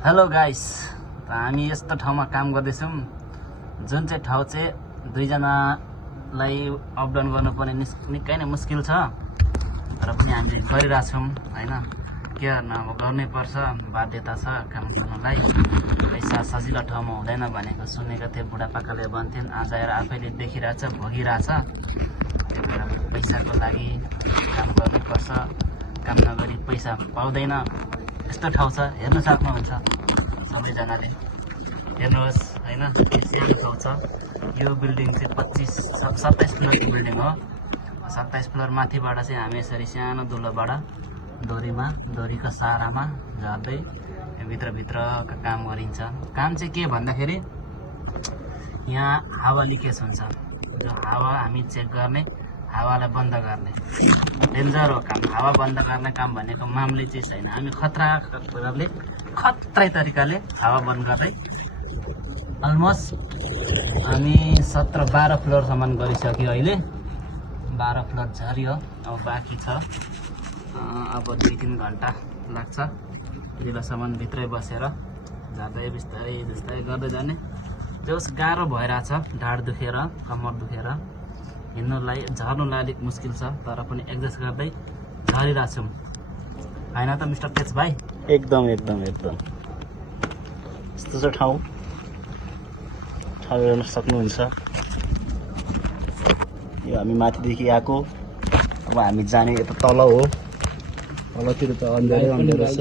Hello guys, हामी यस्तो ठाउँमा काम गर्दैछौँ जुन चाहिँ ठाउँ चाहिँ दुईजनालाई अप डाउन गर्नुपर्ने निकै नै मुस्किल छ, तर पनि हामीले गरिरहेछौँ हैन। के गर्न, अब गर्नै पर्छ, बाध्यता छ काम गर्नलाई। पैसा सजिलो ठाउँमा हुँदैन भनेको सुनेको थिएँ, बुढापाकाले भन्थेन्। आज आएर आफैले देखिरहेछ, भोगिरहेछ। त्यही भएर पैसाको लागि काम गर्नुपर्छ, काम नगरी पैसा पाउँदैन। यस्तो ठाउँ छ, हेर्न सक्नुहुन्छ सबैजनाले। हेर्नुहोस् हैन, सानो ठाउँ छ। यो बिल्डिङ चाहिँ 27 फ्लोरको बिल्डिङ हो। 27 फ्लोर माथिबाट चाहिँ हामी यसरी सानो दुलोबाट डोरीको सहारामा झर्दै भित्रका काम गरिन्छ। काम चाहिँ के भन्दाखेरि यहाँ हावा लिकेज हुन्छ। जो हावा हामी चेक गर्ने, हावालाई बन्द गर्ने, डेन्जर हो काम। हावा बन्द गर्ने काम भनेको मामूली चिज छैन। हामी खतरै तरिकाले हावा बन्द गर्दै अलमोस्ट हामी 12 फ्लोरसम्म गरिसक्यो। अहिले 12 फ्लोर झऱ्यो, अब बाँकी छ। अब 2-3 घन्टा लाग्छ दिनसम्म भित्रै बसेर झर्दै बिस्तारै गर्दै जाने। जस गाह्रो भइरहेछ, ढाड दुखेर, कम्मर दुखेर, हिँड्नुलाई झर्नुलाई अलिक मुस्किल छ, तर पनि एडजस्ट गर्दै झरिरहेछौँ हैन त मिस्टर तेज भाइ? एकदम यस्तो छ ठाउँ हेर्न सक्नुहुन्छ। यो हामी माथिदेखि आएको, अब हामी जाने यता तल हो। तलतिर त अँध्यारो छ।